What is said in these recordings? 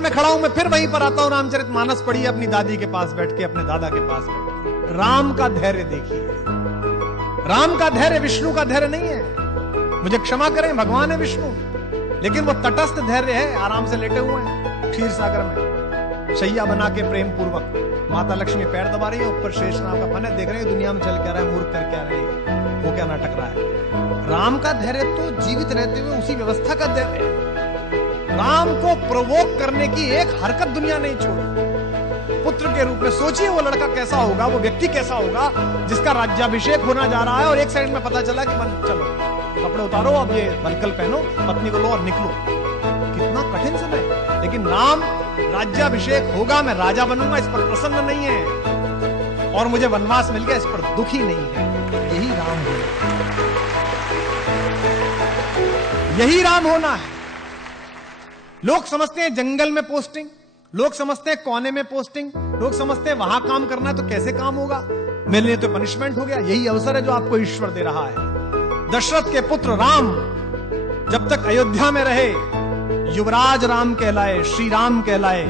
में खड़ा हूं, मैं फिर वहीं पर आता हूं। रामचरितमानस पढ़िए अपनी दादी के पास बैठ के, अपने दादा के पास बैठ के। राम का धैर्य देखिए। राम का धैर्य विष्णु का धैर्य नहीं है। मुझे क्षमा करें, भगवान है विष्णु, लेकिन वो तटस्थ धैर्य है। आराम से लेटे हुए हैं क्षीर सागर में, शैया बना के प्रेम पूर्वक। माता लक्ष्मी पैर दबा रही है, ऊपर शेषनाग का फन है, देख रहे हैं दुनिया में चल क्या रहा है, मूर्ख कर क्या रहे हैं, वो क्या नाटक रहा है। राम का धैर्य तो जीवित रहते हुए उसी व्यवस्था का धैर्य है। राम को प्रोवोक करने की एक हरकत दुनिया नहीं छोड़ी। पुत्र के रूप में सोचिए वो लड़का कैसा होगा, वो व्यक्ति कैसा होगा जिसका राज्याभिषेक होना जा रहा है और एक साइड में पता चला कि चलो कपड़े उतारो, अब ये वलकल पहनो, पत्नी को लो और निकलो। कितना कठिन समय। लेकिन राम राज्याभिषेक होगा, मैं राजा बनूंगा, इस पर प्रसन्न नहीं है, और मुझे वनवास मिल गया, इस पर दुखी नहीं है। यही राम होना, यही राम होना है। लोग समझते हैं जंगल में पोस्टिंग, लोग समझते हैं कोने में पोस्टिंग, लोग समझते हैं वहां काम करना है तो कैसे काम होगा, मेरे लिए तो पनिशमेंट हो गया। यही अवसर है जो आपको ईश्वर दे रहा है। दशरथ के पुत्र राम जब तक अयोध्या में रहे युवराज राम कहलाए, श्री राम कहलाए,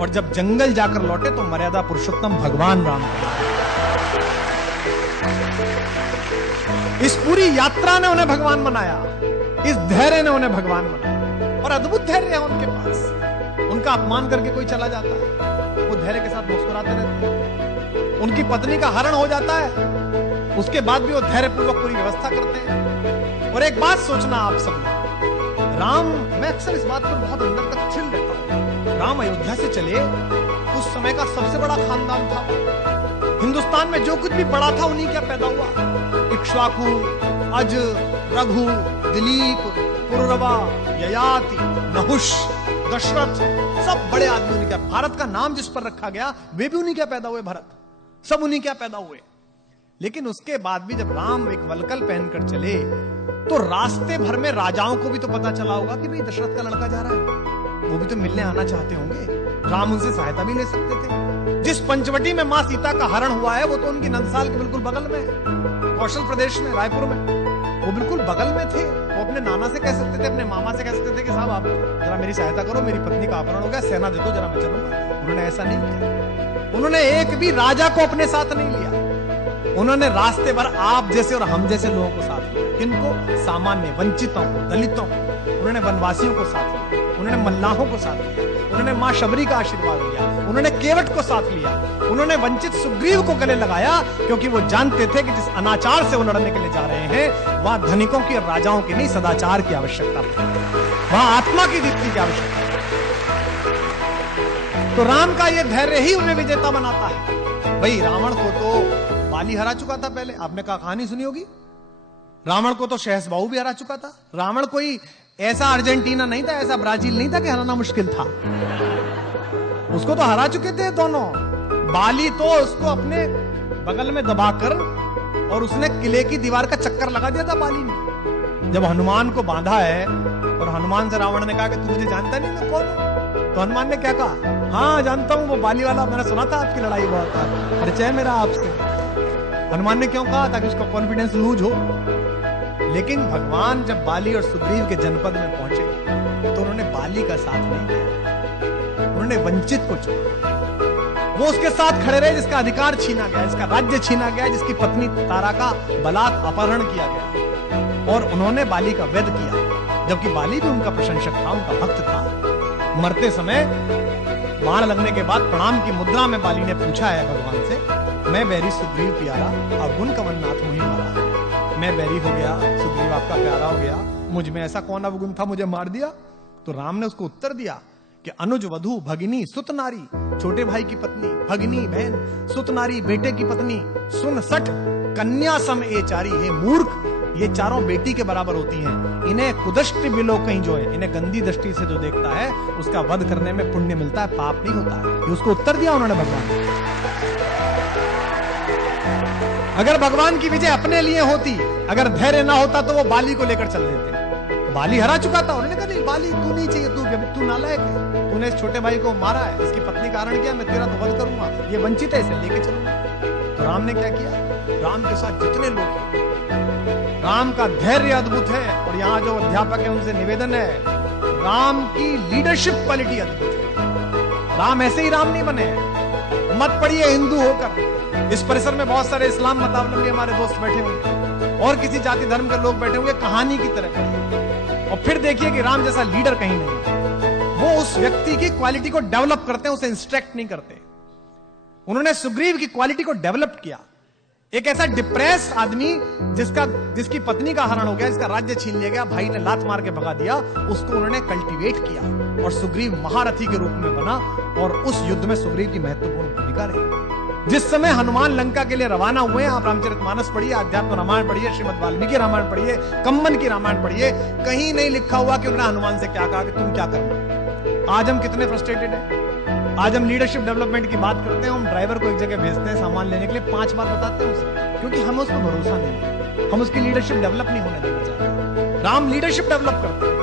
और जब जंगल जाकर लौटे तो मर्यादा पुरुषोत्तम भगवान राम कहलाए। इस पूरी यात्रा ने उन्हें भगवान बनाया, इस धैर्य ने उन्हें भगवान बनाया, और अद्भुत धैर्य है उनके पास। उनका अपमान करके कोई चला जाता है, वो धैर्य के साथ मुस्कुराते रहते हैं। उनकी पत्नी का हरण हो जाता है, उसके बाद भी वो धैर्य पूर्वक पूरी व्यवस्था करते हैं। और एक बात सोचना आप सब, राम, मैं अक्सर इस बात पर बहुत अंदर तक चिढ़ रहता हूं। राम अयोध्या से चले, उस समय का सबसे बड़ा खानदान था। हिंदुस्तान में जो कुछ भी बड़ा था उन्हीं क्या पैदा हुआ। इक्ष्वाकु, अज, रघु, दिलीप, पुरुरवा, ययाति, नहुष, दशरथ, सब बड़े आदमी उन्हीं क्या। भारत का नाम जिस पर रखा गया वे भी उन्हीं क्या पैदा हुए, भरत, सब उन्हीं क्या पैदा हुए। लेकिन उसके बाद भी जब राम एक वलकल पहनकर चले तो रास्ते भर में राजाओं को भी तो पता चला होगा कि भाई दशरथ का लड़का जा रहा है, वो भी तो मिलने आना चाहते होंगे। राम उनसे सहायता भी ले सकते थे। जिस पंचवटी में मां सीता का हरण हुआ है वो तो उनकी नंदसाल के बिल्कुल बगल में है, कौशल प्रदेश में, रायपुर में, वो बिल्कुल बगल में थे। वो अपने नाना से कह सकते थे, अपने मामा से कह सकते थे कि साहब आप जरा मेरी सहायता करो, मेरी पत्नी का अपहरण हो गया, सेना दे दो जरा, मैं चलूंगा। उन्होंने ऐसा नहीं किया। उन्होंने एक भी राजा को अपने साथ नहीं लिया। उन्होंने रास्ते भर आप जैसे और हम जैसे लोगों को साथ लिया। किनको? सामान्य, वंचितों को, दलितों को। उन्होंने वनवासियों को साथ लिया, उन्होंने मल्लाहों को साथ लिया, उन्होंने मां शबरी का आशीर्वाद लिया, उन्होंने केवट को साथ लिया, उन्होंने वंचित सुग्रीव को गले लगाया, क्योंकि वो जानते थे कि जिस अनाचार से वो लड़ने के लिए जा रहे हैं वहां धनिकों की और राजाओं की नहीं, सदाचार की आवश्यकता है, वहां आत्मा की दीप्ति की आवश्यकता है। तो राम का ये धैर्य ही उन्हें विजेता बनाता है। भाई रावण को तो बाली हरा चुका था पहले, आपने कहानी सुनी होगी। रावण को तो शहसबाहु भी हरा चुका था। रावण कोई ऐसा अर्जेंटीना नहीं था, ऐसा ब्राजील नहीं था कि हराना मुश्किल था। उसको तो हरा चुके थे दोनों। बाली तो उसको अपने बगल में दबाकर और उसने किले की दीवार का चक्कर लगा दिया था बाली ने। जब हनुमान को बांधा है और हनुमान से रावण ने कहा कि तू मुझे जानता नहीं, मैं कौन हूं, तो हनुमान ने क्या कहा, हाँ जानता हूं, वो बाली वाला, मैंने सुना था आपकी लड़ाई बहुत था, परिचय मेरा आपसे। हनुमान ने क्यों कहा? ताकि उसका कॉन्फिडेंस लूज हो। लेकिन भगवान जब बाली और सुग्रीव के जनपद में पहुंचे तो उन्होंने बाली का साथ नहीं दिया, उन्होंने वंचित को चुना। वो उसके साथ खड़े रहे जिसका अधिकार छीना गया, जिसका राज्य छीना गया, जिसकी पत्नी तारा का बलात् अपहरण किया गया, और उन्होंने बाली का वध किया, जबकि बाली भी उनका प्रशंसक था, उनका भक्त था। मरते समय बाण लगने के बाद प्रणाम की मुद्रा में बाली ने पूछा है भगवान से, मैं बैरी सुग्रीव प्यारा, अवगुण कवन नाथ मुहि मारा। मैं बैरी हो गया, सुग्रीव आपका प्यारा हो गया, मुझ में ऐसा कौन अवगुण था मुझे मार दिया? तो राम ने उसको उत्तर दिया कि अनुज वधु भगिनी सुत नारी, छोटे भाई की पत्नी, भगिनी बहन, सुत नारी बेटे की पत्नी, सुन सठ कन्या सम ए चारी, हे मूर्ख, ये चारों बेटी के बराबर होती हैं। इन्हें कुदृष्टि बिलो कहीं जो है, इन्हें गंदी दृष्टि से जो देखता है उसका वध करने में पुण्य मिलता है, पाप नहीं होता है। ये उसको उत्तर दिया उन्होंने भगवान। अगर भगवान की विजय अपने लिए होती, अगर धैर्य ना होता तो वो बाली को लेकर चल देते। बाली हरा चुका था, उन्होंने कहा नहीं बाली तू नहीं चाहिए, तू नालायक है, तूने इस छोटे भाई को मारा है, इसकी पत्नी का हरण किया, मैं तेरा तो वध करूंगा, ये वंचित है, इसे लेके चलूंगा। तो राम ने क्या किया? राम के साथ जितने लोग, राम का धैर्य अद्भुत है। और यहाँ जो अध्यापक है उनसे निवेदन है, राम की लीडरशिप क्वालिटी अद्भुत है। राम ऐसे ही राम नहीं बने हैं। मत पढ़िए हिंदू होकर। इस परिसर में बहुत सारे इस्लाम मतावलंबी हमारे दोस्त बैठे होंगे और किसी जाति धर्म के लोग बैठे होंगे, कहानी की तरह पढ़िए और फिर देखिए कि राम जैसा लीडर कहीं नहीं। वो उस व्यक्ति की क्वालिटी को डेवलप करते हैं, उसे इंस्ट्रक्ट नहीं करते। उन्होंने सुग्रीव की क्वालिटी को डेवलप किया। एक ऐसा डिप्रेस आदमी जिसकी पत्नी का हरण हो गया, जिसका राज्य छीन लिया गया, भाई ने लात मार के भगा दिया, उसको उन्होंने कल्टीवेट किया और सुग्रीव महारथी के रूप में बना और उस युद्ध में सुग्रीव की महत्वपूर्ण भूमिका रही। जिस समय हनुमान लंका के लिए रवाना हुए, आप रामचरितमानस पढ़िए, अध्यात्म रामायण पढ़िए, श्रीमद् वाल्मीकि रामायण पढ़िए, कंबन की रामायण पढ़िए, कहीं नहीं लिखा हुआ कि उन्होंने हनुमान से क्या कहा कि तुम क्या करना। आज हम कितने फ्रस्ट्रेटेड हैं। आज हम लीडरशिप डेवलपमेंट की बात करते हैं, हम ड्राइवर को एक जगह भेजते हैं सामान लेने के लिए, 5 बार बताते हैं उसे, क्योंकि हमें उस पर भरोसा नहीं है, हम उसकी लीडरशिप डेवलप नहीं होने देना चाहते। राम लीडरशिप डेवलप करते हैं।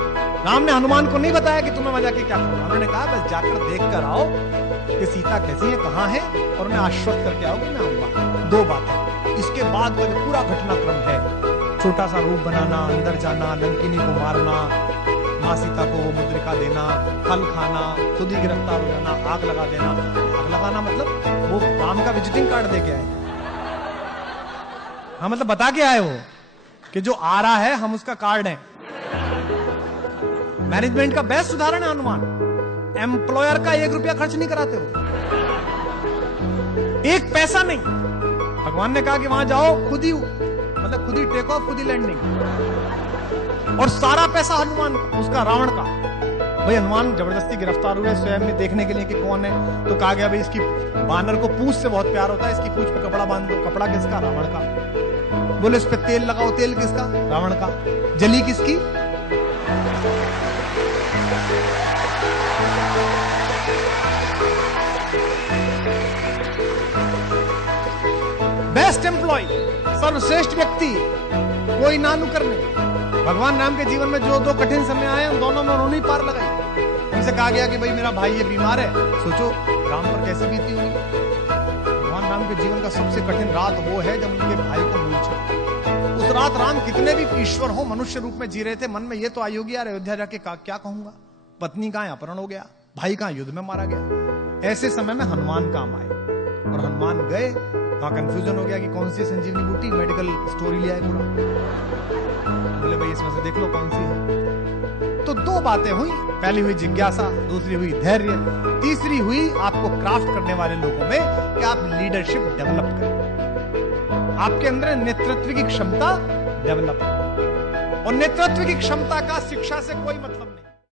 राम ने हनुमान को नहीं बताया कि तुम्हें वहां जाके क्या करना, उन्होंने कहा बस जाकर देख कर आओ कि सीता कैसी है, कहां है, और उन्हें आश्वस्त करके आओ कि मैं आऊंगा। 2 बातें। इसके बाद का जो पूरा घटनाक्रम है, छोटा सा रूप बनाना, अंदर जाना, लंकिनी को मारना, माँ सीता को मुद्रिका देना, फल खाना, खुद ही गिरफ्तार हो जाना, आग लगा देना। आग लगाना मतलब वो राम का विजिटिंग कार्ड दे के आए। हाँ, मतलब बता के आए वो कि जो आ रहा है हम उसका कार्ड है। मैनेजमेंट का बेस्ट उदाहरण है हनुमान। एम्प्लॉयर का 1 रुपया खर्च नहीं कराते हो, 1 पैसा नहीं। भगवान ने कहा कि वहां जाओ, खुद ही मतलब खुद ही टेक ऑफ, खुद ही लैंडिंग, और सारा पैसा हनुमान उसका, रावण का। भाई हनुमान जबरदस्ती गिरफ्तार हुए स्वयं में देखने के लिए कि कौन है, तो कहा गया भाई इसकी बानर को पूंछ से बहुत प्यार होता है, इसकी पूंछ पे कपड़ा बांध दो। कपड़ा किसका? रावण का। बोले इस पे तेल लगाओ, तेल किसका? रावण का। जली किसकी? बेस्ट एम्प्लॉय, सर्वश्रेष्ठ व्यक्ति, कोई ना करने। भगवान राम के जीवन में जो 2 कठिन समय आए, उन दोनों में उन्होंने पार लगाई। उनसे कहा गया कि भाई मेरा भाई ये बीमार है, सोचो राम पर कैसी बीती होगी। भगवान राम के जीवन का सबसे कठिन रात वो है जब उनके भाई को मूर्छा। उस रात राम कितने भी ईश्वर हो, मनुष्य रूप में जी रहे थे। मन में ये तो आई होगी यार अयोध्या जाके क्या कहूंगा, पत्नी कहां अपहरण हो गया, भाई कहां युद्ध में मारा गया। ऐसे समय में हनुमान काम आए और हनुमान गए, वहां कंफ्यूजन हो गया कि कौन सी संजीवनी बूटी, मेडिकल स्टोरी ले आए पूरा। बोले भाई इसमें से देख लो कौन सी है। तो 2 बातें हुई, पहली हुई जिज्ञासा, दूसरी हुई धैर्य, तीसरी हुई आपको क्राफ्ट करने वाले लोगों में कि आप लीडरशिप डेवलप करें, आपके अंदर नेतृत्व की क्षमता डेवलप करें। और नेतृत्व की क्षमता का शिक्षा से कोई